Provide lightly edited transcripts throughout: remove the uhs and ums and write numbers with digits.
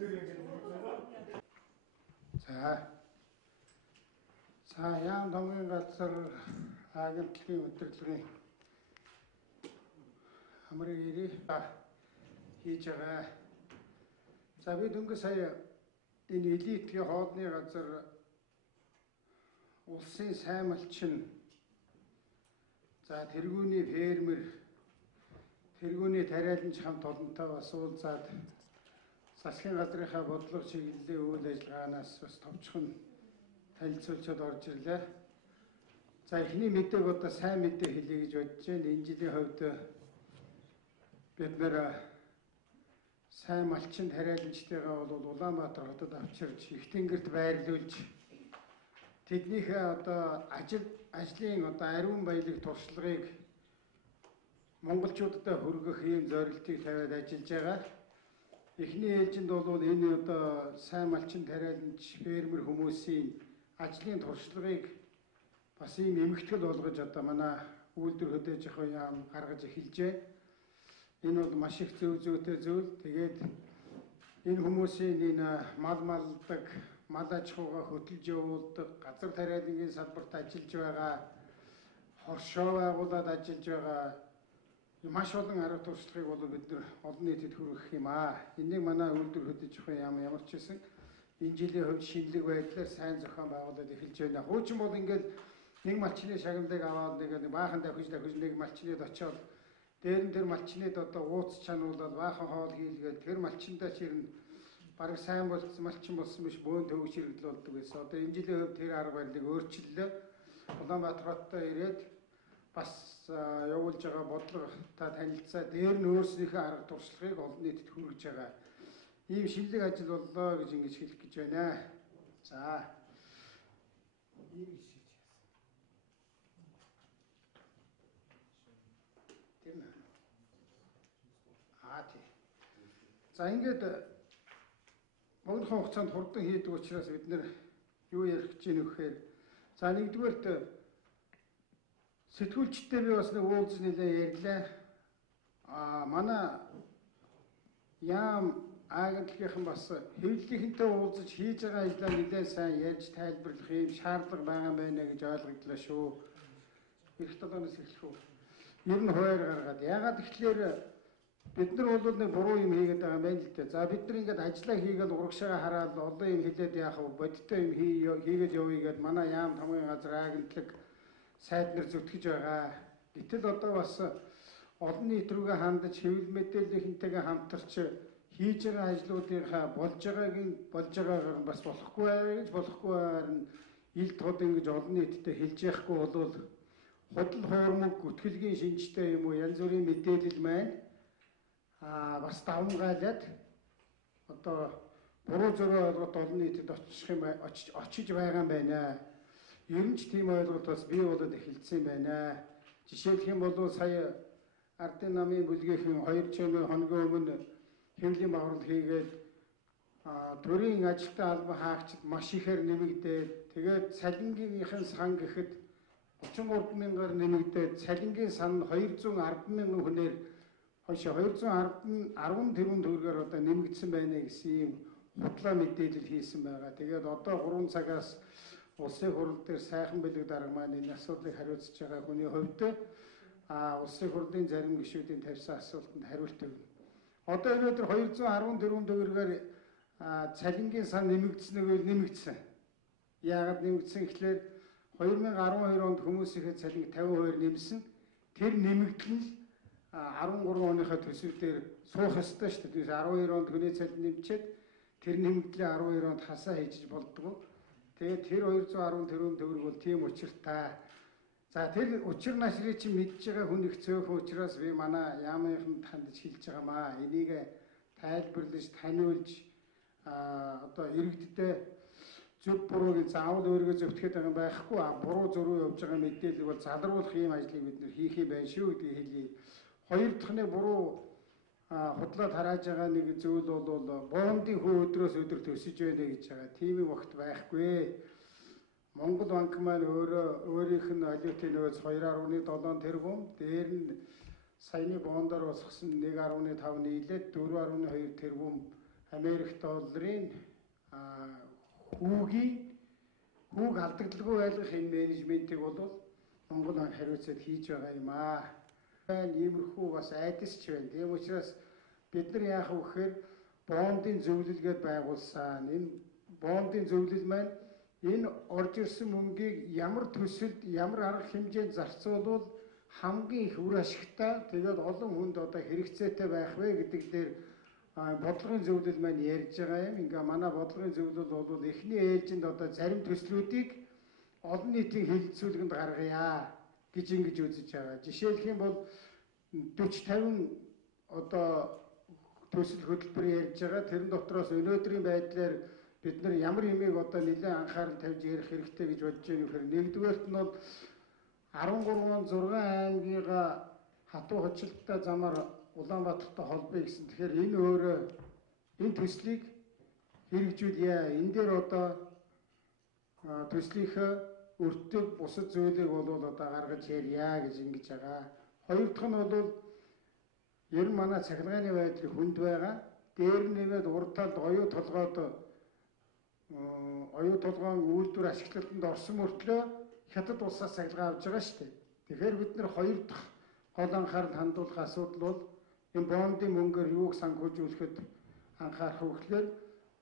За яам домгийн газар агентлагийн өдөрлөгийн хамрыг ирээ хийж байгаа. За бид өнгө сая энэ элитгийн хоодны газар улсын сайн малчин, за тэргүүний фермер, тэргүүний тариаланч хамт олонтой бас уулзаад засгийн газрынхаа бодлого чиглэлийн үйл ажиллагаанаас бас товчхон танилцуулчод орж ирлээ. За эхний мэдээг одоо сайн мэдээ хэлье гэж бодож байна. Энэ жилийн хувьд бид нэр сайн малчин тариаланчтайгаа бол Улаанбаатар хотод авчирч их тэнгэрт байрлуулж тэднийхээ одоо ажлын одоо ариун баялаг туршлагыг монголчуудад хүргэх ийм зорилтыг тавиад ажиллаж байгаа. Эхний ээлжинд бол энэ одоо сайн малчин тариаланч фермер хүмүүсийн ажлын туршлагыг бас ийм эмгэгтгэл болгож одоо манай үйлдвэр хөдөөжийнхөө яам гаргаж эхэлжээ. Энэ бол маш их зүйтэй зүйл. Тэгээд энэ хүмүүсийн энэ мал малдаг, мал аж ахуйгаа хөтөлж явуулдаг, газар тариалангийн салбарт ажиллаж байгаа, хоршоо байгуулад ажиллаж байгаа маш олон арга туршлагыг бол бид нар олон нийтэд хүргэх юм аа. Энийг манай үйлдвэр хөдөөжийнхөө яам ямар ч гэсэн энэ жилийн хувьд шинэлэг байдлаар сайн зохион байгуулад эхэлж байна. Хуучин бол ингээл нэг малчны шагналыг аваад нэг баахан давхиж нэг малчныг очиод дээр нь тэр малчныг одоо ууц чануулаад баахан хоол хийлгээд тэр малчиндаа чирнэ бараг сайн болсон малчин болсон биш бөөн төвөж хэрэгдэл болдог байсан. Одоо энэ жилийн хувьд тэр арга барилыг өөрчиллөө. Улаанбаатар хоттой ирээд бас явуулж байгаа бодлого та танилцаа дээр нь өөрснийхөө арга туршлагыг олон нийтэд хүргэж байгаа. Ийм шинэлэг ажил боллоо гэж ингэж хэлэх гэж байна. За. За ингээд богино хугацаанд хурдан хийдэг учраас бид нэр юу ярих гэж байна вэ гэхээр за нэгдүгээрт сэтгүүлчтэй би бас нэг уулзсан нэлээ ярьлаа. Манай яам агентлагийнхан бас хэвлэлийнхэнтэй уулзаж хийж байгаа ажлаа нэлээ сайн ярьж тайлбарлах юм шаардлага байгаа байна гэж ойлгогдлоо шүү. Эх толгоноос эхлэх үү. Ер нь хуваар гаргаад ягаад гэхлээр бид нар бол нэг буруу юм хийгээд байгаа юм байна л дээ. За бид нар ингээд ажиллаа хийгээл урагшаа хараад олон юм хэлээд яах вэ? Бодиттой юм хийгээд явъя гэд манай яам тамгын газар агентлаг сайд нар зүтгэж байгаа. Гэтэл одоо бас олон нийт рүүгээ хандаж хэвлэл мэдээллийнхэнтэйгээ хамтарч хийж байгаа ажлуудынхаа болж байгаагаар нь бас болохгүй байгаар нь ил тод ингэж олон нийтэд хэлж яахгүй бол худал хуурмаг гүтгэлгийн шинжтэй юм уу янз бүрийн мэдээлэл маань бас давмгайлаад одоо буруу зөрөө ойлголт олон нийтэд очиж байгаа юм байна. Ер нь ч тийм ойлголт бас бий болоод эхэлсэн юм байна. Жишээлх юм бол сая ардын намын бүлгийнхэн 2 чимээ хоногийн өмнө хэвлэлийн баврал хийгээд төрийн ажилтны албан хаагчид маш ихээр нэмэгдээд тэгээд цалингийнхын сан гэхэд 33 мянгаар нэмэгдээд цалингийн сан 210 мянган хүнээр хойшоо 210 тэрбум төгрөгөөр одоо нэмэгдсэн байна гэсэн ийм худлаа мэдээлэл хийсэн байгаа. Тэгээд одоо 3 цагаас улсын хурал дээр сайхан бэлэг дарга маань энэ асуудлыг хариуцж байгаа хүний хувьд улсын хурлын зарим гишүүдийн тавьсан асуултанд хариулт өгнө. Одоо өнөөдөр 210 тэрбум төгрөгөөр цалингийн сан нэмэгдснээр нэмэгдсэн. Яагаад нэмэгдсэн гэхлээр 2012 онд хүмүүсийн цалин 52 нэмсэн. Тэр нэмэгдэл нь 13 оныхоо төсвүүдээр суух ёстой шүү дээ. 12 онд хүний цалин нэмчихэд тэр нэмэгдлийн 12 онд хасаа хийж болдгоо. Тэгээд тэр 210 тэрбум төгрөг бол тийм учиртай. За тэр учир насрыг чинь мэдж байгаа хүн их цөөхөн учраас би манай яамынханд хандж хэлж байгаамаа. Энийг тайлбарлаж, таниулж одоо иргэдтэй зөв бурууг заавал өөрийгөө зөвтгөх байгаа юм байхгүй. Буруу зөрүү явж байгаа мэдээлэл бол залруулах ийм ажлыг бид нэр хийх юм байна шүү гэдгийг хэлье. Хоёр дахь нь буруу худлаад харааж байгаа нэг зүйл бол боондын хүү өдрөөс өдөр төсөж байна гэж байгаа. Тийм юм огт байхгүй. Монгол банк маань өөрийнх нь валютын нөөц 2.7 тэрбум, дээр нь саяны бондоор босгосон 1.5 нийлээд 4.2 тэрбум Америк долларын хүүг алдагдaltaгүй байлгах энэ менежментийг бол Монгол банк хариуцаад хийж байгаа юм аа. Иймэрхүү бас айдасч байна. Тийм учраас бид нар яах вэ гэхээр бондын зөвлөлгээд байгуулсан. Энэ бондын зөвлөл маань энэ орж ирсэн мөнгийг ямар төсөлд, ямар арга хэмжээнд зарцуулбал хамгийн их үр ашигтай, тэгээд олон хүнд одоо хэрэгцээтэй байх вэ гэдэг дээр бодлогын зөвлөл маань ярьж байгаа юм. Ингээ манай бодлогын зөвлөл бол эхний ээлжинд одоо зарим төслүүдийг олон нийтийн хилцүүлгэнд гаргая гэж ингэж үзэж байгаа. Жишээлх юм бол 40-50 одоо төсөл хөтөлбөр ярьж байгаа. Тэрэн дотроос өнөөдрийн байдлаар бид нар ямар юмыг одоо нэлээд анхаарал тавьж ярих хэрэгтэй гэж бодож байна вэ гэхээр нэгдүгээрт нь бол 13-6 аймгийнхаа хатуу хоцолттой замаар Улаанбаатартай холбоё гэсэн. Тэгэхээр энэ өөрөө энэ төслийг хэрэгжүүлье. Энэ дээр одоо төслийнхөө өртөг бусад зүйлийг бол одоо гаргаж ярья гэж ингэж байгаа. Хоёр дахь нь бол ер нь манай цахилгааны байдал хүнд байгаа. Дээр нэмээд урд талд оюу толгойн үйлдвэр ашиглалтанд орсон мөртлөө хятад улсаас цахилгаан авч байгаа шүү дээ. Тэгэхээр бид нар хоёр дахь гол анхаарал хандуулах асуудал бол энэ бондын мөнгөөр юуг санхүүжүүлэхэд анхаарах вэ гэхээр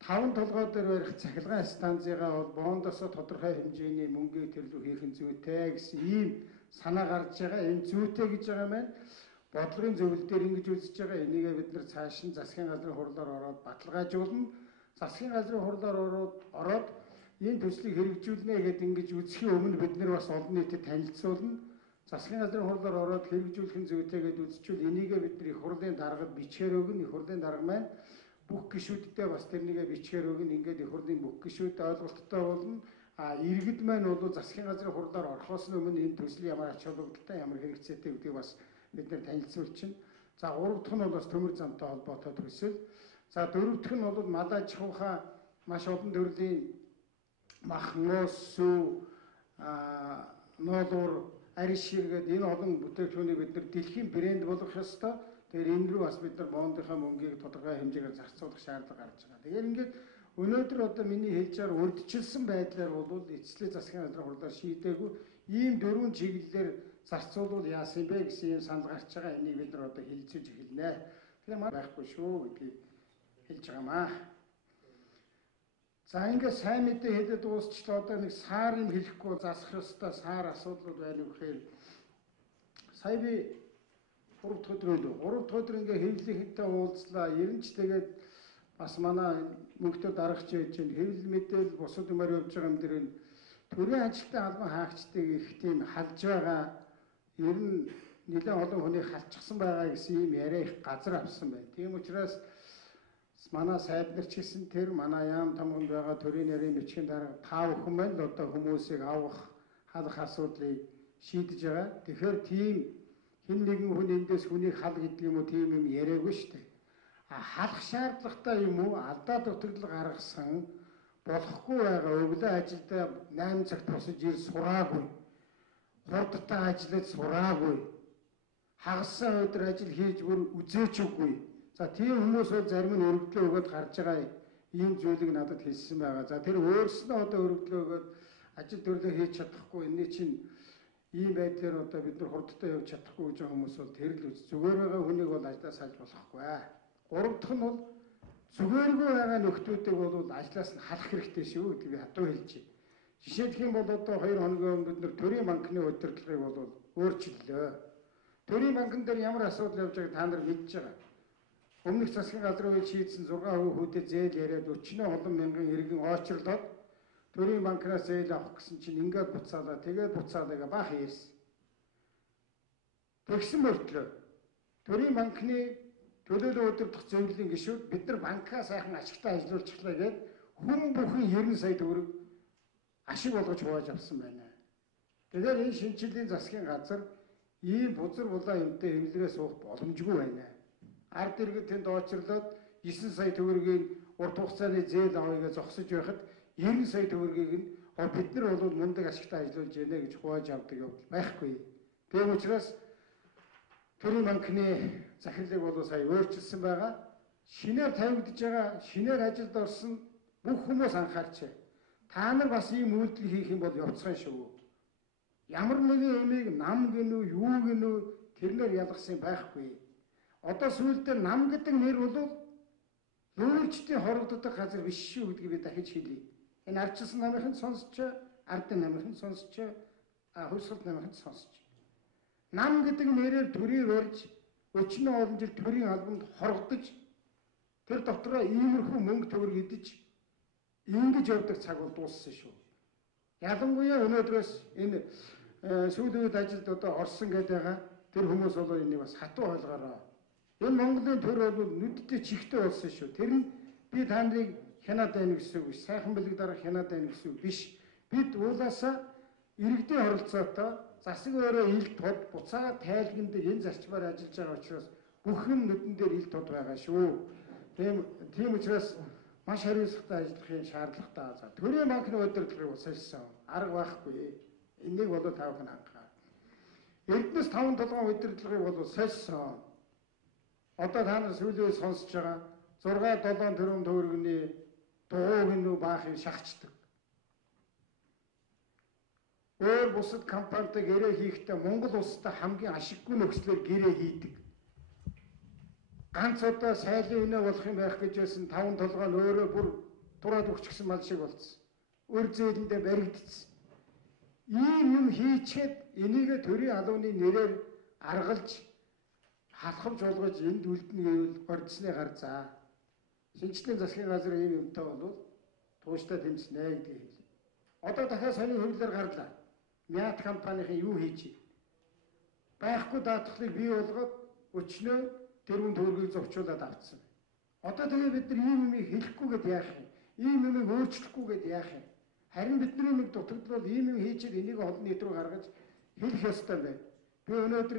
5 толгой дээр барих цахилгаан станцыгаа бол бондоос тодорхой хэмжээний мөнгөийг тэр рүү хийх зүйтэй гэсэн ийм санаа гарч байгаа. Энэ зүйтэй гэж байгаа маань бодлогын зөвлөл дээр ингэж үзэж байгаа. Энийгээ бид нар цааш нь засгийн газрын хурлаар ороод баталгаажуулна. Засгийн газрын хурлаар ороод энэ төслийг хэрэгжүүлнэ гэдээ ингэж үзэхийн өмнө бид нар бас олон нийтэд танилцуулна. Засгийн газрын хурлаар ороод хэрэгжүүлэх нь зүйтэйгээд үзчихвэл энийгээ бид нар их хурлын даргад бичгээр өгнө. Их хурлын дарга маань бүх гишүүддээ бас тэрнийгээ бичгээр өгнө. Ингээд их хурлын бүх гишүүд ойлголттой болно. Иргэд маань бол засгийн газрын хурлаар орохоос өмнө энэ төслийн ямар ач холбогдолтой, ямар хэрэгцээтэй гэдгийг бас бид нар танилцуулчихна. За 3 дахь нь бол бас төмөр замтай холбоотой төсөл. За 4 дахь нь бол малаж хууха маш олон төрлийн мах, моос, сүв, ноолуур, ариш ширгээд энэ олон бүтээгдэхүүнийг бид нар дэлхийн брэнд болгох ёстой. Тэгэхээр энэ рүү бас бид нар бондынхаа мөнгийг тодорхой хэмжээгээр зарцуулах шаардлага гарч байгаа. Тэгэхээр ингээд өнөөдөр одоо миний хэлж байгаа урьдчилсан байдлаар бол эцэслээ засгийн газрын хурлаар шийдээгүй ийм 4 чиглэлээр зарцуулбал яасан бэ гэсэн юм санал гарч байгаа. Энийг бид нар одоо хэлэлцэж эхэлнэ. Тэгэхээр маань байхгүй шүү гэдгийг хэлж байгаамаа. За ингээд сайн мэдээ хэлээд дуусчлаа. Одоо нэг саар юм хэлэхгүй засах ёстой саар асуудлууд байна уу гэхээр сая би 3 дахь өдөр ингээ хэвлэлийнхэнтэй уулзлаа. Ер нь ч тэгээд бас манай мөнгөтэй дарагч байж байна. Хэвлэл мэдээлэл бусад юмар явж байгаа юм дээр төрийн ажилтны албан хаагчдыг их тийм халж байгаа. Ер нь нэлээд олон хүнийг халчихсан байгаа гэсэн юм яриа их газар авсан байна. Тийм учраас манай сайд нар ч гэсэн тэр манай яам тамганд байгаа төрийн нарийн бичгийн дарга 5 хүн маань л одоо хүмүүсийг авах, халах асуудлыг шийдэж байгаа. Тэгэхээр тийм хэн нэгэн хүн эндээс хүнийг хал гэдэг юм уу тийм юм яриаггүй шүү дээ. Халах шаардлагатай юм уу алдаа дутагдал гаргасан болохгүй байгаа өглөө ажилдаа 8 цагт босож ир сураагүй. Хурдтай ажиллаж сураагүй. Хагассан өдөр ажил хийж бүр үзээч үгүй. За тийм хүмүүс бол зарим нь өргөдлөө өгөөд гарч байгаа ийм зүйлийг надад хэлсэн байгаа. За тэр өөрснөө одоо өргөдлөө өгөөд ажил төрлөө хийж чадахгүй энэ чинь ийм байдлаар одоо бид нар хурдтай явж чадахгүй гэж байгаа хүмүүс бол тэр л үз. Зүгээр байгаа хүнийг бол ажлаас салж болохгүй. 3 дахь нь бол зүгээргүй байгаа нөхдүүдийг бол ажлаас нь халах хэрэгтэй шүү гэдэг би хатуу хэлж байна. Жишээлх юм бол одоо 2 хоногийн өмнө бид нар төрийн банкны удирдлагыг бол өөрчиллөө. Төрийн банкн дээр ямар асуудал явж байгааг та нар мэдж байгаа. Өмнөх засгийн газрын үед шийдсэн 6% хүүтэй зээл яриад 40 мянган иргэн очрлоод төрийн банкнаас зээл авах гэсэн чинь ингээд буцаалаа тэгээд буцаалаа баах ярьсан. Тэгсэн мөртлөө төрийн банкны төлөөлөл удирдах зөвлөлийн гишүүд бид нар банкаа сайхан ашигтай ажиллуулчихлаа гээд хүн бүхэн 90 сая төгрөг ашиг болгож хувааж авсан байна. Тэгэхээр энэ шинжилгээний засгийн газар ийм бузар булаа юмтай хэвлэрээ суух боломжгүй байна. Ард иргэд тэнд очрлоод 9 сая төгрөгийг урт хугацааны зээл авъя гэж зогсож байхад 90 сая төгрөгийг нь бид нар бол мундаг ашигтай ажиллаж байна гэж хувааж авдаг явдал байхгүй. Тийм учраас төрийн банкны захирлыг бол сая өөрчилсөн байгаа. шинээр тавигдж байгаа, шинээр ажилд орсон бүх хүмүүс анхаарч. Та нар бас ийм үйлдэл хийх юм бол явцхан шүү. Ямар нэгэн эмийг нам гинүү, юу гинүү тэрнэр ялгасан байхгүй. Одоо сүүлдээ нам гэдэг нэр бол лүүрчдийн хорогддог газар биш шүү гэдгийг би дахиж хэлье. Энэ ардчилсан намынханд сонсч, ардын намынханд сонсч, хувьсгалт намынханд сонсч. Нам гэдэг нэрээр төрийг барьж, өчнө олон жил төрийн албанд хорогдож, тэр дотроо иймэрхүү мөнгө төгрөг идэж, ингэж явдаг цаг бол дууссан шүү. Ялангуяа өнөөдрөөс энэ сүүлийн үед ажилд одоо орсон гэдэг байгаа тэр хүмүүс бол энийг бас хатуу ойлгоорой. Энэ Монголын төр бол нүдтэй чихтэй болсон шүү. Тэр нь би та нарыг хянаад байна гэсэн үг биш. Сайхан бэлэг дараа хянаад байна гэсэн үг биш. Бид уулаасаа иргэдийн оролцоотой засаг өөрөө ил тод буцаага тайлгнадаг энэ зарчмаар ажиллаж байгаа учраас бүхэн нүдэн дээр ил тод байгаа шүү. Тийм учраас маш хариуцлагатай ажиллахын шаардлагатай. За төрийн банкны удирдлагыг усалсан арга байхгүй. Энийг бол та бүхэн анхаа. Эрдэнэс 5 толгойн удирдлагыг бол сольсон. Одоо та нар сүүлийн сонсож байгаа 6-7 тэрбум төгрөгийн дууг нь баахыг шахацдаг. Өөр бусад компанитай гэрээ хийхдээ Монгол улстай хамгийн ашиггүй нөхцлөөр гэрээ хийдэг. Ганц одоо сайлын үнэ болох юм байх гэж байсан 5 толгой нь өөрөө бүр тураад өгч гсэн мал шиг болцсон. Өр зээлэндээ баригдсан. Ийм юм хийчихэд энийг төрийн албаны нэрээр аргалж халахвч болгож энд үлдэнэ гэвэл гордсны гар заа. Шинжлэлийн засгийн газар ийм юмтай бол тууштай тэмцэнэ гэдгийг хэлээ. Одоо дахиад сонин хөвлөөр гарлаа. Мят компанийн юу хийж байхгүй даатгалыг бий болгоод өчнөө тэрүүн төгрөгийг зовчуулаад авцсан. Одоо тэгээ бид нар ийм юмыг хэлэхгүйгээд яах юм? Ийм юмыг өөрчлөхгүйгээд яах юм? Харин бидний нэг дутагдвал ийм юм хийчихэд энийг олон нийт рүү гаргаж хэлэх ёстой байна. Би өнөөдөр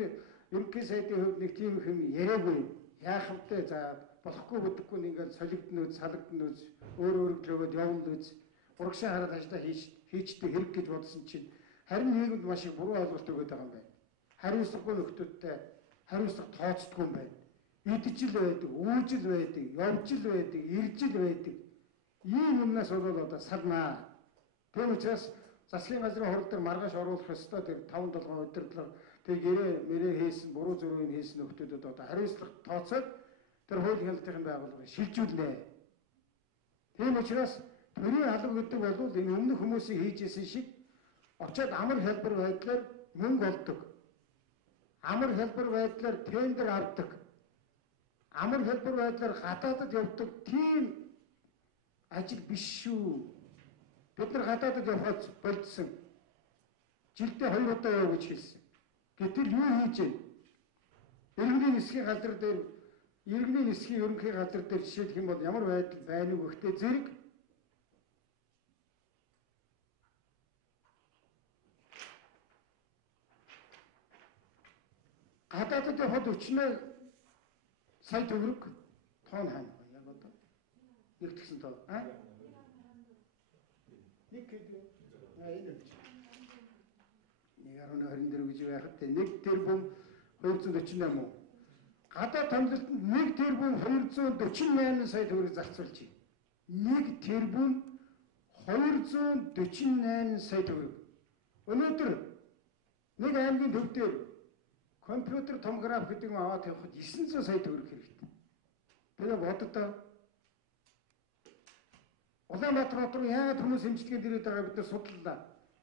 ерөнхий сайдын хувьд нэг тийм юм яриаггүй. Яах вэ? За болохгүй бүдэггүй ингээд солигднөөд, салгаднөөд, өөр төлөвөд явна үз. Урагшаа хараад ажлаа хийчдэг хэрэг гэж бодсон чинь харин нийгэмд маш их буруу ойлголт өгöd байгаа юм байна. Хариуцлагагүй нөхдөдтэй хариуцлага тооцдгүй юм байна. Иджил байдаг, үүжил байдаг, явжил байдаг, иржил байдаг. Ийм юмнаас бол одоо салнаа. Тийм учраас засгийн газрын хурал дээр маргааш оруулах ёстой тэр 5-7 удирдлага тэр гэрээ мэрээ хийсэн буруу зургийг хийсэн нөхдүүдэд одоо хариуцлага тооцоод тэр хууль хяналтын байгууллагыг шилжүүлнэ. Тийм учраас төрийн алба гэдэг бол энэ өмнөх хүмүүсийн хийж исэн шиг очоод амар хэлбэр байдлаар мөнгө олдог. Амар хэлбэр байдлаар тендер авдаг. Амар хэлбэр байдлаар гадаадд явдаг тийм ажил биш шүү. Бид нар гадаадд явхад болдсон. Жилдээ 2 удаа яв гэж хэлсэн. Гэтэл юу хийж вэ? Иргэний нисхийн газар дээр, иргэний нисхийн ерөнхий газар дээр жишээлх юм бол ямар байдал байна уу гэхдээ зэрэг гадаадд явхад өчнөө сая төгрөг тоон хаана яг одоо нэгтгсэн тоо. Нэг гэдэг. Энэ үү. 1.24 гэж байхад 1 тэрбум 248 уу. Гадаад томилолтод 1 тэрбум 248 сая төгрөг зарцуулж байна. 1 тэрбум 248 сая төгрөг. Өнөөдөр нэг аймгийн төв дээр компьютер томограф гэдэг нь аваад явахад 900 сая төгрөг хэрэгтэй. Тэгээ боддоо Улаанбаатар хот руу яагаад хүмүүс хэмжлэгээд ирээд байгаа бид нар судлаа.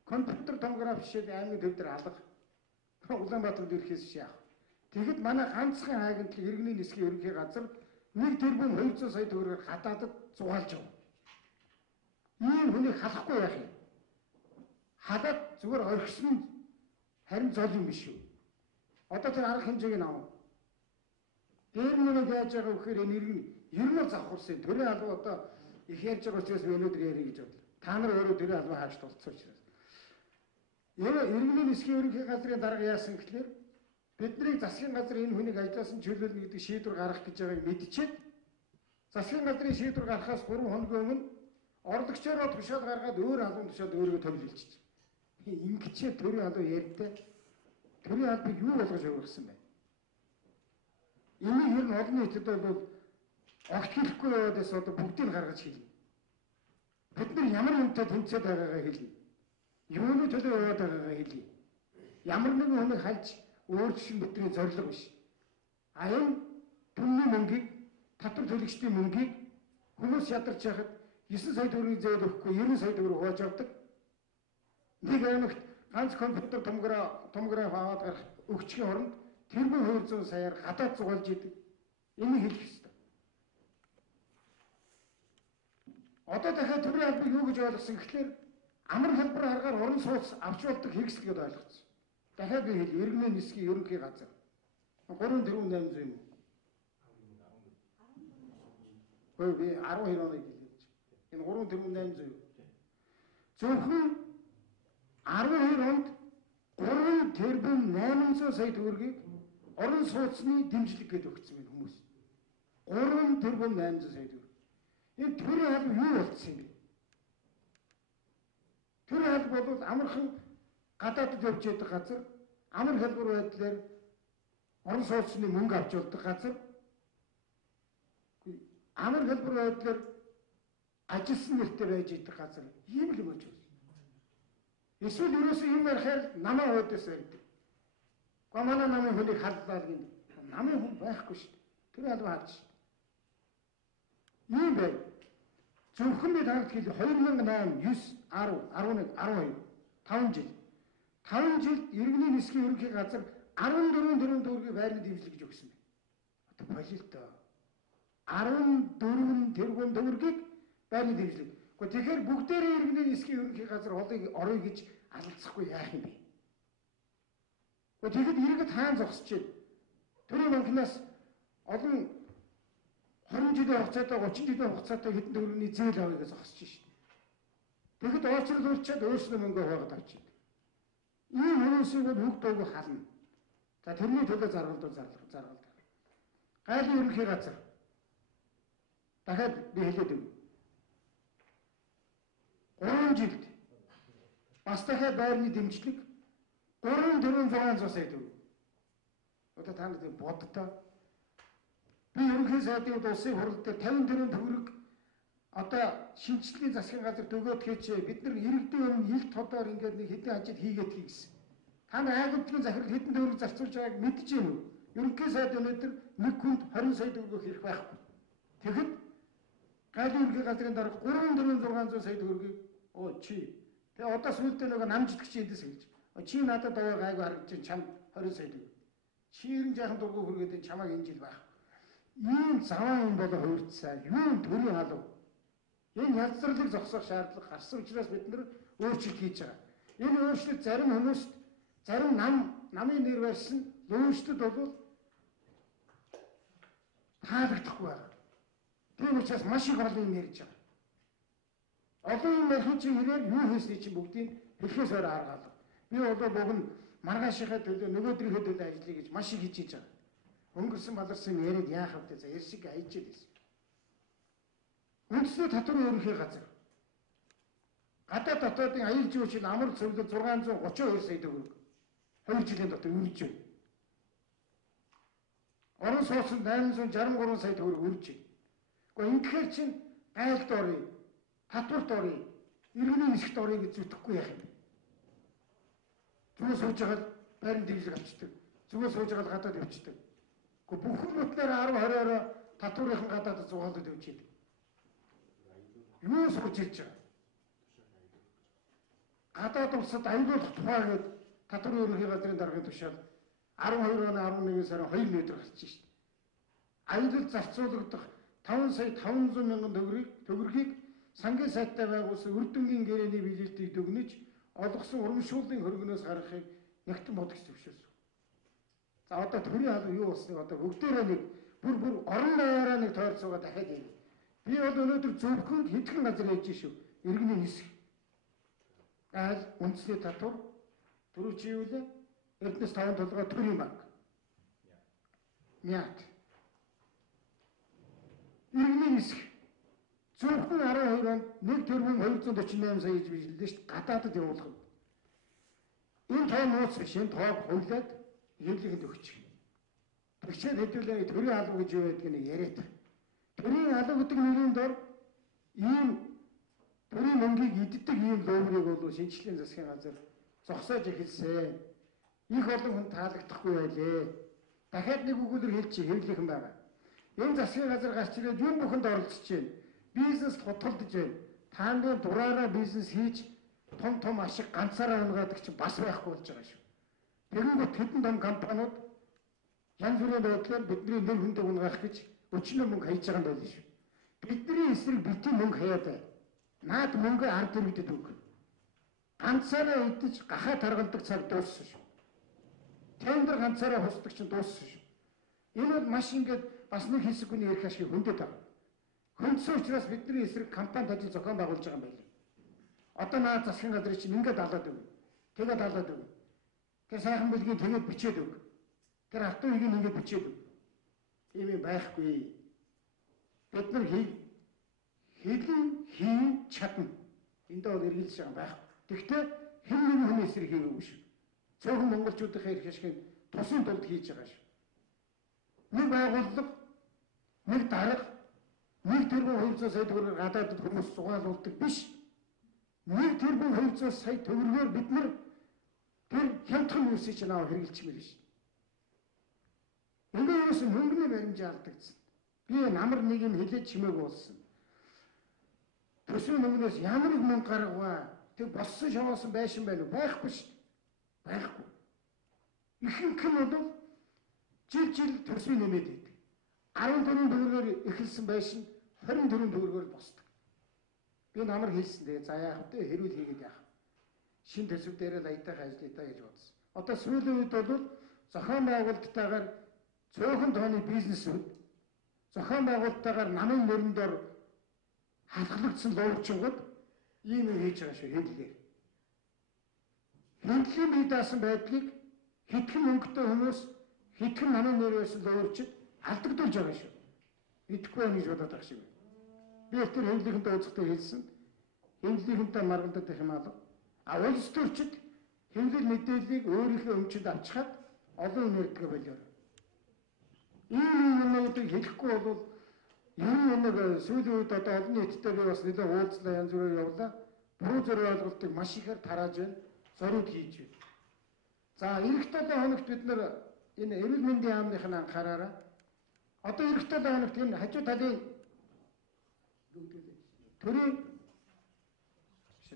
Компьютер томограф жишээд аймгийн төв дээр алга. Улаанбаатарт ирэхээс яах. Тэгэхэд манай ганцхан агентлаг иргэний нисхийн ерөнхий газар 1 тэрбум 200 сая төгрөгээр гадаадд зугаалж байгаа. Ийм хүнийг халахгүй яах юм? Халаад зүгээр орхисон нь харин зол юм биш үү? Одоо тэр арга хэмжээг нь авах. Дээр нь яаж байгаа вэ гэхээр энэ иргэн ер нь завхарсан. Төрийн алба одоо их ярьж байгаа учраас өнөөдөр ярих гэж бодлоо. Та нар өөрөө төрийн албаа хааж тулцсан учраас. Иргэний нисхийн ерөнхий газрын дарга яасан гэхлээр бидний засгийн газар энэ хүнийг ажлаасан чөлөөлнө гэдэг шийдвэр гаргах гэж байгааг мэдчихэд засгийн газрын шийдвэр гаргахаас 3 хоногийн өмнө орлогчороо тушаал гаргаад өөр албан тушаал өөрийгөө томилжилчих. Ингэчээ төрийн албаа ярьдаа төрийн албыг юу болгож өгсөн бэ? Энийг ер нь олон нийтэд бол огт хэлэхгүй яваадаас одоо бүгдийг гаргаж хэлнэ. Бид нар ямар юмтай тэмцээд байгаагаа хэлнэ. Юуны төлөө яваад байгаагаа хэлнэ. Ямар нэгэн хүнийг хальж өөрчлөн бидний зорилго биш. Аян түмний мөнгийг, татвар төлөгчдийн мөнгийг хүмүүс ядарч яхад 9 сая төгрөгийг зээл өгөхгүй 90 сая төгрөг хувааж авдаг. Нэг аймагт ганц компьютер томограф аваад гарах өгчгийн оронд тэрбум 200 саяар гадаад зугаалж идэг. Энийг хэлэх ёстой. Одоо дахиад төрийн албыг юу гэж ойлгосон гэхлээр амар хэлбэр аргаар орон сууц авч болдог хэрэгсэл гэдээ ойлгосон. Дахиад би хэл иргэний нисгийн ерөнхий газар 3,800 юм. Хөөе би 12 оныг хэлээд. Энэ 3,800 юу? Зөвхөн 12 онд 3,800 сая төгрөгийг орон сууцны дэмжлэг гэж өгсөн юм хүмүүс. 3,800 сая төгрөг. Энэ төрийн алба юу болчихсон юм бэ? Төрийн алба бол амархан гадаадд явж яддаг газар, амар хэлбэр байдлаар орон сууцны мөнгө авч явдаг газар, амар хэлбэр байдлаар ажилсан нэртэй байж яддаг газар ийм л юм болж байна. Эсвэл ерөөсөө юм ярихаар намаа хойдоос байдаг. Гэхдээ манай намын хүнийг халдлаа гин. Намын хүн байхгүй шүү дээ. Тэр алба хаач шүү дээ. Ийм бай. Зөвхөн бид хаагт хэл 2008, 9, 10, 11, 12 5 жил. 5 жилд иргэний нисгийн ерөнхий газар 14 төгрөгийн байрны дэмжлэг гэж өгсөн байна. Одоо болилтоо. 14 тэрбум төгрөгийг байрны дэмжлэг. Гэхдээ тэгэхээр бүгдээрээ иргэний нисгийн ерөнхий газар холыг орё гэж алалцахгүй яах юм бэ? Гэхдээ тэгэхэд иргэд хаан зогсож байна. Төрийн банкнаас олон 20 жилийн хугацаатай 30 жилийн хугацаатай хэдэн төгрөгийн зээл авъя гэж зогсож шít. Тэгэхэд олцруулчаад өөрснөө мөнгө хаагаад авчид. Ийм хүмүүсийг бол хөг дуугүй хална. За тэрний төлөө заргалдаг. Гайлын ерөнхий газар. Дахиад би хэлээд өгье. 3 жилд бас дахиад байрны дэмжлэг 3,600 сая төгрөг. Одоо та нар боддоо. Би ерөнхий сайдын улсын хурал дээр 54 төгрөг одоо шинжлэлийн засгийн газар төгөөд хийчээ. Бид нар иргэдийн өмнө илт тодоор ингээд нэг хэдэн ажил хийгээд хийгсэн. Та нар айгуулгын захирал хэдэн төгрөг зарцуулж байгааг мэдэж байна уу? Ерөнхий сайд өнөөдөр нэг хүнд 20 сая төгрөг хэрэг байхгүй. Тэгэхэд гайлын ерөнхий газрын дарга 3,600 сая төгрөгийг чи тэгээ одоо сүүлдээ нөгөө намжидагч эндээс хэлж. Чи надад байгаа гайгүй харагдаж чинь чам 20 сая төгрөг. Чи 90 жаахан дургу хүргээд чамайг энэ жил байх. Ийм заваа юм болоо хувирцсан. Юу төрийн халав. Энэ язцралыг зогсоох шаардлага гарсан учраас бид нар өөрчлөлт хийж байгаа. Энэ өөрчлөлт зарим хүмүүст зарим намын нэр барьсан өөрчлөлт бол таалагдахгүй байна. Тийм учраас маш их олон юм ярьж байгаа. Одоо юм ярих чинь хэрээр юу хийсний чинь бүгдийг хэлхээс өөр аргаалга. Би одоо бүгд маргаашийнхаа төлөө нөгөөдрийнхөө төлөө ажиллая гэж маш их хийж байгаа. Өнгөрсөн баларсан яриад яах вэ? За яршиг хайчээд байсан. Үндэсний татварын ерөнхий газар. Гадаад дотоодын аюул жуулчин амар цэвэрлэл 632 сая төгрөг. 2 жилийн дотор үрж байна. Орон сууцнд 863 сая төгрөг үрж байна. Гэхдээ ингэхээр чинь гайлт орё, татварт орё, иргэний нисгт орё гэж зүтгэхгүй яах юм бэ? Зүгээр сууж байгаа байрны дэмжлэг авчдаг. Зүгээр сууж байгаа гадаад явчихдаг. Гэхдээ бүх нүтлээр 10-20-ороо татварынхан гадаад зугаалаад явж идэг. Юу сууж ирж байгаа? Гадаад улсад аюулгүйх тухай гээд татварын ерөнхий газрын даргын тушаал 12 оны 11 сарын 2 өдөр гарч шít. Аюулд зарцуулагдах 5 сая 500 мянган төгрөгийг сангийн сайттай байгуулсан Үрдөнгийн гэрээний билетийг дүгнэж олгосон урамшууллын хөргөнөөс гаргахыг нягтан бодогч зөвшөөрсөн. За одоо төрийн алба юу болсныг одоо бүгдээрээ нэг бүр орон даяараа нэг тойрцоогоо дахиад ярив. Би бол өнөөдөр зөвхөн хэдхэн газар ярьж шүү. Иргэний нисэх. Гайл үндэсний татвар түрүү чи юу вэ? Эрдэнэс 5 толгой төрийн банк. Мят. Иргэний нисэх. Зөвхөн 12 онд 1 тэрбум 248 сая гэж бичлээ шүү. Гадаадд явуулах. Энэ тоо нууц биш. Энэ тоог хуулиад хэвлэгэд өгч. Тэгчээд хэдүүлээ төрийн алба гэж юу байдгийг нэг яриад. төрийн алга гэдэг нэрийн дор ийм төрийн мөнгийг иддэг ийм лооврыг бол шинжлэлийн засгийн газар зогсоож эхэлсэн. Их олон хүн таалагдахгүй байлээ. Дахиад нэг өгүүлбэр хэлчих хэвлэхэн байгаа. Энэ засгийн газар гарч ирээд юм бүхэнд оролцож байна. Бизнес хутгалдаж байна. Та нарын дураараа бизнес хийж том ашиг ганцаараа унгаадаг чинь бас байхгүй болж байгаа шүү. Тэгэнгүүт хэдэн том компаниуд янз бүрийн байдлаар бидний нэр хүндээ унгаах гэж өчнөө мөнгө хаяж байгаа юм байл шүү. Бидний эсрэг битгий мөнгө хаяад бай. Наад мөнгө ард иргэдэд өг. Ганцаараа идэж гахаа таргалдаг цаг дууссан шүү. Тендер ганцаараа хусдаг чинь дууссан шүү. Энэ бол маш ингээд бас нэг хэсэг хүний эрх ашиг хөндөд байгаа. Хөндсөн учраас бидний эсрэг компани тажил зохион байгуулж байгаа юм байна. Одоо наад засгийн газрыг чинь ингээд алаад өг. Тэгээд алаад өг. Тэр сайхан бүлгийг тэгээд бичээд өг. Тэр автуу хийг ингээд бичээд өг. Ийм юм байхгүй. Бид нар хийлэн хийн чадна. Энд бол эргэлж байгаа байхгүй. Тэгвэл хэн нэгэн хүний эсрэг хийгээгүй шүү. Цөөхөн монголчуудын эрх ашигыг тусын тулд хийж байгаа шүү. Нэг байгууллага, нэг дарга, нэг тэрбум 200 сая төгрөгөөр гадаадд хүмүүс зугаалуулдаг биш. Нэг тэрбум 200 сая төгрөгөөр бид нар тэр хямдхан хүмүүсийг чинь аваа хэрэгжилчмээр шүү. Ингээ юус мөнгөний баримжаа алдагдсан. Би намар нэг юм хэлээд чимээг болсон. Төсвийн мөнгнөөс ямар их мөнгө гаргаваа. Тэг болсон шавуусан байшин байна уу? Байхгүй шүү. Байхгүй. Ихэнх нь бол жил төсвийн нэмээд байдаг. 14 төгрөгөөр эхэлсэн байшин 24 төгрөгөөр босдог. Би намар хэлсэн дээ. За яах вэ? Хэрүүл хийгээд яах. Шин төсөв дээр л аятайх ажиллая даа гэж бодсон. Одоо сүүлийн үед бол зохион байгуулалттайгаар цөөхөн тооны бизнесүүд зохион байгуулалттайгаар намын нэрээр халахлагдсан луучингууд ийм юм хийж байгаа шүү хэллээ. Хэмтлийн бие даасан байдлыг хэдхэн мөнгөтэй хүмүүс хэдхэн намын нэр байсан луучид алдагдуулж байгаа шүү. Идэхгүй байх гэж бодоод байгаа шиг байна. Би тэр хэмтлийнхэнтэй уулзалтаа хэлсэн. Хэмтлийнхэнтэй маргалдаад байх юм аа. Улс төрчид хэмлэл мэдээллийг өөрийнхөө өмчөд авчихад олон нэрдэг байлаа. Ийм юмнуудыг хэлэхгүй бол энэ нэг сүүлийн үед одоо олон нийтдээ би бас нэлээд уулзлаа янз бүрээр явлаа. Буруу зориг ойлголтыг маш ихээр тарааж байна. Зориуд хийж байна. За эх 7 хоногт бид нар энэ эрүүл мэндийн яамныхын анхаараараа одоо эх 7 хоногт энэ хажуу талын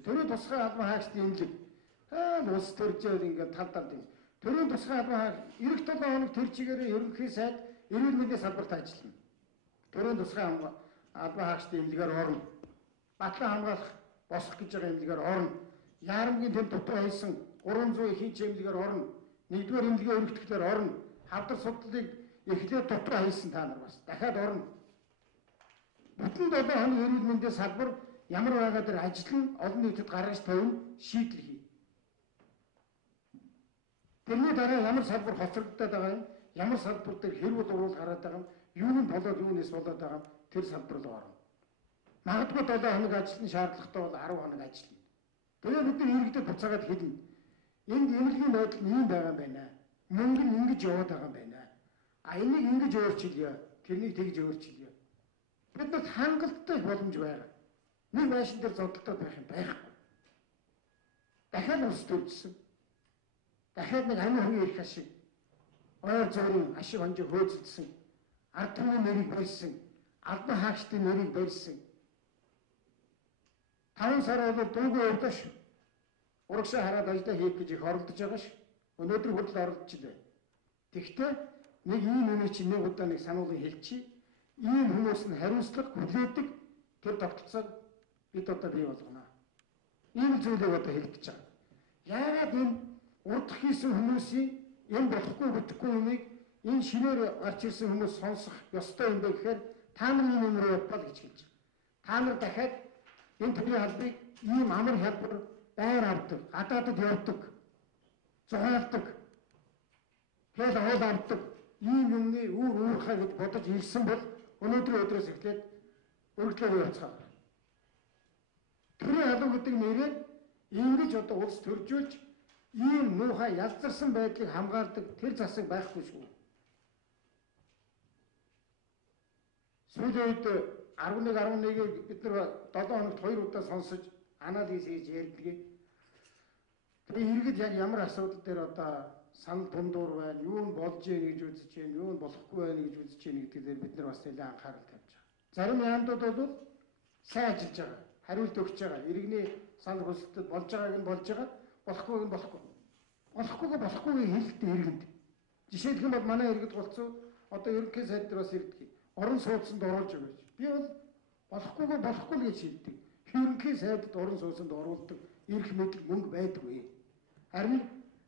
төрийн тусгай албан хаагчдын эмнэлэг улс төржөөд ингээд талдалд юм. Төрийн тусгай албан хаагч эх 7 хоног тэр чигээр ерөнхий сайд эрүүл мэндийн салбарт ажиллана. Төрийн тусгай албан хаагчдын эмнэлгээр орно. Батлан хамгаалах босох гэж байгаа эмнэлгээр орно. Яарамгийн тэнд дутуу хайсан 300 ихэнх эмнэлгээр орно. Нэгдүгээр эмнэлгийн өргөтгөлөөр орно. Хавдар судлалыг эхлээд дутуу хайсан та нар бас дахиад орно. Бүтэн 7 хоног эрүүл мэндийн салбар ямар байгаа дээр ажиллан олон нийтэд гаргаж тавина, шийдэл хий. Тэрний дараа ямар салбар хоцрогдоод байгаа юм, ямар салбар дээр хэрүүл уруул гараад байгаа юм, юуны болоод юунээс болоод байгаа юм тэр салбар руу орно. Магадгүй 7 хоног ажилланы шаардлагатай бол 10 хоног ажиллана. Тэгээд бид нар иргэдэд буцаагаад хэлнэ. Энд эмнэлгийн байдал ийм байгаа юм байна. Мөнгө нь ингэж яваад байгаа юм байна. А энийг ингэж өөрчилъё. Тэрнийг тэгж өөрчилъё. Биднэрт хангалттай боломж байгаа. Нэг байшин дээр зодтолтой байх юм байхгүй. Дахиад ус төржсөн. Дахиад нэг амин хувийн эрх ашиг ойр зөөрийн ашиг хонжиг хөөцөлдсөн. Ард түмний нэрийг барьсан. Албан хаагчдын нэрийг барьсан. 5 сар бол дуугүй явдаа шүү. Урагшаа хараад ажлаа хийх гэж их оролдож байгаа шүү. Өнөөдөр хүртэл оролдож байна. Тэгвэл нэг ийм юм чинь нэг удаа нэг сануулгын хэлчихье. Ийм хүмүүс нь хариуцлага хүлээдэг тэр тогтолцоог бид одоо бий болгоно. Ийм зүйлийг одоо хэлж байгаа. Яагаад энэ урдх хийсэн хүмүүсийн энэ болохгүй бүтэхгүй юмыг энэ шинээр гарч ирсэн хүмүүс сонсох ёстой юм бэ гэхээр та нар энэ юм руу явбал гэж хэлж байгаа. Та нар дахиад энэ төрлийн албыг ийм амар хялбар байр авдаг, гадаадд явдаг, зугаалдаг, тэгэл авал авдаг, ийм юмны уурхай гэж бодож ирсэн бол өнөөдрийн өдрөөс эхлээд өргөдлөө яцгаа. Төрийн алба гэдэг нэрээр ингэж одоо улс төржүүлж ийм муухай ялцарсан байдлыг хамгаалдаг тэр засаг байхгүй шүү. Сүүлийн үед 11-11-ийг бид нар 7 хоногт 2 удаа сонсож анализ хийж ярьдаг. Тэгээ иргэд яг ямар асуудал дээр одоо санал дундуур байна, юу нь болж ийн гэж үзэж байна, юу нь болохгүй байна гэж үзэж байна гэдэг дээр бид нар бас нэлээд анхаарал тавьж байгаа. Зарим яамдууд бол сайн ажиллаж байгаа, хариулт өгч байгаа. Иргэний санал хүсэлтэд болж байгааг нь болж байгаа, болохгүйг нь болохгүй. Болохгүйг хэлэхдээ иргэнд. Жишээлх юм бол манай иргэд голцоо одоо ерөнхий сайд дээр бас ирдэг. Орон сууцнд оруулж өгөөч. Би бол болохгүй гэж хэлдэг. Ерөнхий сайдд орон сууцнд оруулдаг эрх мэдэл мөнгө байдаггүй. Харин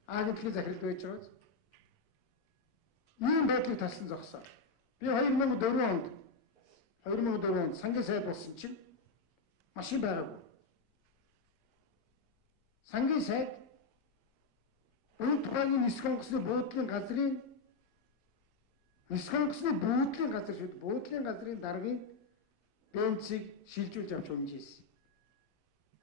агентлагийн захирал байж байгаа. Ийм байдлыг талсан зогсоо. Би 2004 онд сангийн сайд болсон чинь машин байгаагүй. Сангийн сайд тухайн нисэх онгоцны буудлын газрын буудлын газрын даргын бенцийг шилжүүлж авч хөнжийсэн.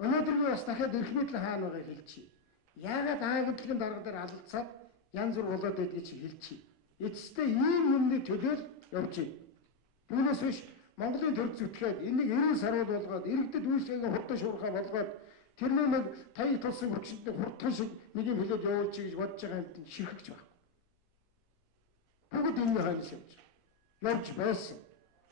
Өнөөдөр би бас дахиад эрх мэдэл хаана байгааг хэлчихье. Яагаад агентлагийн дарга дээр алдцаад янз бүр болоод байдгийг чи хэлчихье. Эцэстээ ийм юмны төлөөл явж байна. Түүнээс биш Монголын төр зүтгээд энийг 90 сарууд болгоод иргэдэд үйлчлэгээ хурдан шуурхай болгоод тэр нэг тая тулсан хүчтэй хурдхан шиг нэг юм хэлээд явуулчих гэж бодож байгаа юм ширхэж байна. Бүгд энэ хайлс явж байсан.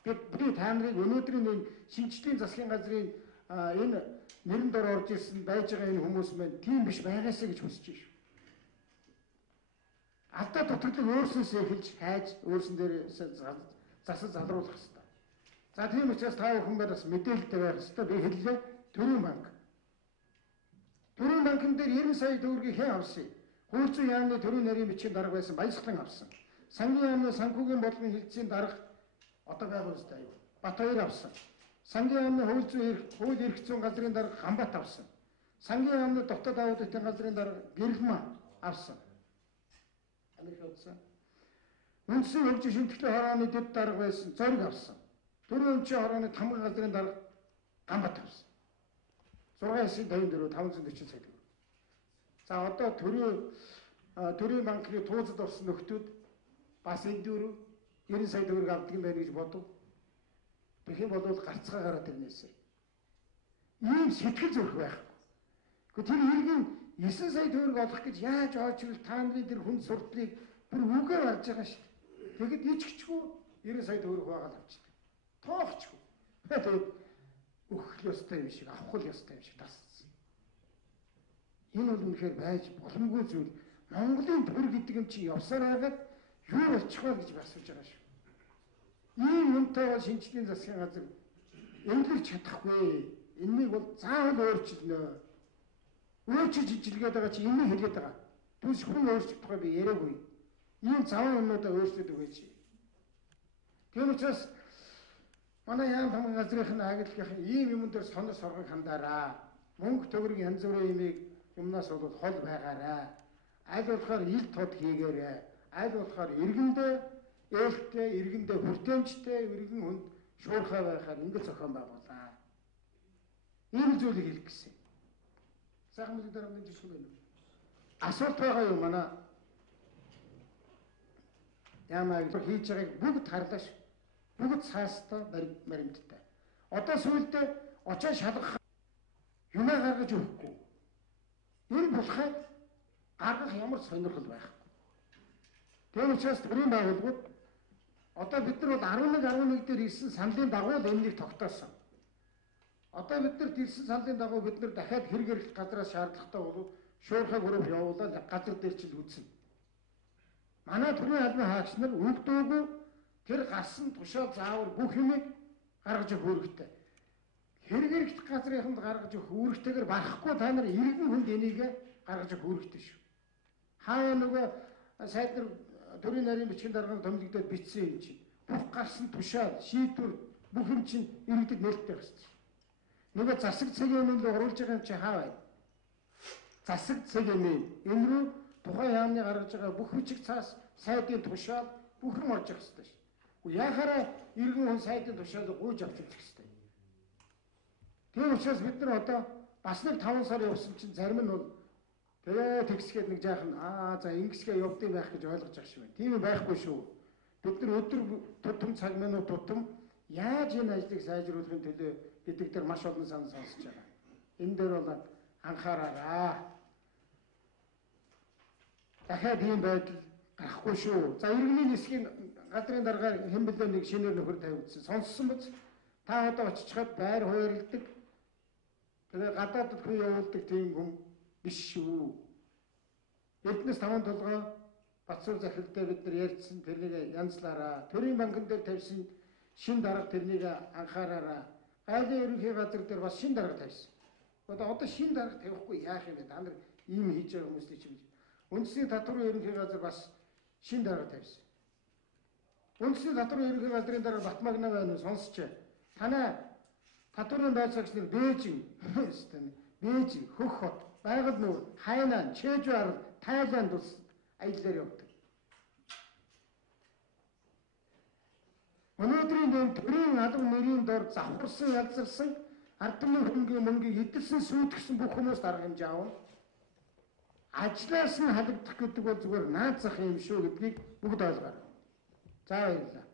Би та нарыг өнөөдрийн нэг шинжлэлийн засгийн газрын энэ нэрэн дор орж ирсэн байж байгаа энэ хүмүүс маань тийм биш байгаасаа гэж хүсэж байна шүү. Алдаа дутагдлыг өөрсөөсөө эхэлж хайж өөрсөн дээр засаж залруулах хэрэгтэй. За тийм учраас та бүхэн бас мэдээлэлтэй байх хэрэгтэй. Би хэллээ Төрийн банк. Төрийн банкн дээр 90 сая төгрөгийг хэн авсан? Хууль зүйн яамны төрийн нарийн бичгийн дарга байсан Баясгалан авсан. Сангийн яамны санхүүгийн бодлогын хэлтсийн дарга одоо байгаа үстэй аюу. Батбаяр авсан. Сангийн яамны хууль эрх зүйн газрын дарга Гамбат авсан. Сангийн яамны дотоод аудитын газрын дарга Гэрэлмаа авсан. Америк авсан. Үндсэн хөгжин шимтгэлийн хорооны дэд дарга байсан Зориг авсан. Төрийн өмчийн хорооны тамга газрын дарга Гамбат авсан. 654 540 сая төгрөг. За одоо төрийн банкны туузад орсон нөхдүүд бас энэ дөрөв 90 сая төгрөг авдаг юм байна гэж бодов. Тэгэх юм бол гарцгаа гараад ирнэсэ. Ийм сэтгэл зүрх байхгүй. Гэхдээ тэр иргэн 9 сая төгрөг олох гэж яаж оочвол та нарын тэр хүн сурдлыг бүр үгээр харж байгаа шүү дээ. Тэгэд ичгчгүй 90 сая төгрөг байгаад авчихдаг. Тоохчгүй. Тэгээд өгөх ёстой юм шиг, авах ёстой юм шиг тасцсан. Энэ бол үнэхээр байж боломгүй зүйл. Монголын төр гэдэг юм чи явсаар байгаад юу болчих вэ гэж асууж байгаа шүү. Ийм юмтай шинжлэлийн засгийн газар эвлэрч чадахгүй. Энийг бол заавал өөрчилнө. Өөрчилж ижлгээд байгаа чи энийг хэлгээд байгаа. Түнш хүн өөрчлөх тухай би яриаггүй. Ийм заван юмудаа өөрчлөд өгөөч. Тийм учраас манай яам тамгын газрын агентлагийн ийм юм дээр сонор соргог хандаараа. Мөнгө төгрөг янз бүрийн юмнаас бол хол байгаарай. Аль болохоор ил тод хийгээрэй. Аль болохоор иргэндээ ээлтэй, иргэндээ хүртээмжтэй, иргэн хүнд шуурхай байхаар ингэ зохион байгуулаа. Ийм зүйлийг хэлэх гэсэн. Сайхан мэдээ дарамтын жишээ байна уу? Асуулт байгаа юу манай? Ямаа хийж байгааг бүгд харлаа ш. Бүгд цаастай баримттай. Одоо сүүлдээ очоо шалгах юмаа гаргаж өгөхгүй. Энэ болохыг гаргах ямар сонирхол байхгүй. Тийм учраас төрийн байгууллагууд одоо бид нар бол 11 дээр ирсэн саналын дагуу энийг тогтоосон. Одоо бид нар ирсэн саналын дагуу бид нар дахиад хэрэг эрхлэх газраас шаардлагатай бол шуурхай групп явуулаад газар дээр чил үзнэ. Манай төрийн албан хаагч нар өгдөөгүй тэр гарсан тушаа заавар бүх юмыг гаргаж өгөх үүрэгтэй. Хэрэг эрхлэх газрынханд гаргаж өгөх үүрэгтэйгээр барахгүй та нар иргэн хүнд энийг гаргаж өгөх үүрэгтэй шүү. Хаа нөгөө сайд нар төрийн нарийн бичгийн дарганы томилогдоод бичсэн юм чинь бүх гарсан тушаа шийдвэр бүх юм чинь иргэдэд нээлттэй байна. Нөгөө засаг цагийн өмнө оруулж байгаа юм чи хаа байна? Засаг цагийн энэ рүү тухайн яамны гаргаж байгаа бүх хүчиг цаас сайдын тушаал бүхэн орж явах хэрэгтэй шүү. Яхаараа иргэн хүн сайдын тушаалыг гүйж авч үзэх хэрэгтэй. Тийм учраас бид нар одоо бас нэг 5 сар явсан чинь зарим нь бол тэгээ тэгсгээд нэг жаахан за ингэсгээ явдсан байх гэж ойлгож байгаа шүү. Тийм байхгүй шүү. Бид нар өдөр тутам цаг минут тутам яаж энэ ажлыг сайжруулахын төлөө гэдэг дээр маш олон санал сонсож байгаа. Энэ дээр бол анхаараарай. Дахиад ийм байдал гарахгүй шүү. За иргэний нисхийн газрын даргаар хэн блэ нэг шинээр нөхөр тавигдсан. Сонссон биз? Та одоо очичхад байр хуваарлдаг. Тэгээ гадаадд хүн явуулдаг тийм хүн биш шүү. Эднээс таван толгой Батсуур захиралтай бид нар ярьсан тэрнийг янзлаараа. Төрийн банкн дээр тавьсан шин дарга тэрнийг анхаараараа. Айлын ерөнхий газар дээр бас шин дарга тавьсан. Одоо шин дарга тавихгүй яах юм бэ? Та нар ийм хийж байгаа хүмүүстэй чинь. Үндэсний татварын ерөнхий газар бас шин дарга тавьсан. Үндэсний татварын ерөнхий газрын дараа Батмагна байна уу сонсч. Танай татварын байцаагч нар Бээжин, Хөх хот, Байгаль нүүр, Хайнан, Чэжвар, Тайланд улс аяллаар явдаг. Өнөөдрийн энэ төрийн албан нэрийн дор завхарсан, ялзарсан, ардны хөнгөн мөнгийг эдэлсэн, сүйтгэсэн бүх хүмүүс дарга хэмжээ авна. Ажлаас нь халагдах гэдэг бол зүгээр наацах юм шүү гэдгийг бүгд ойлгоорой. За баярлалаа.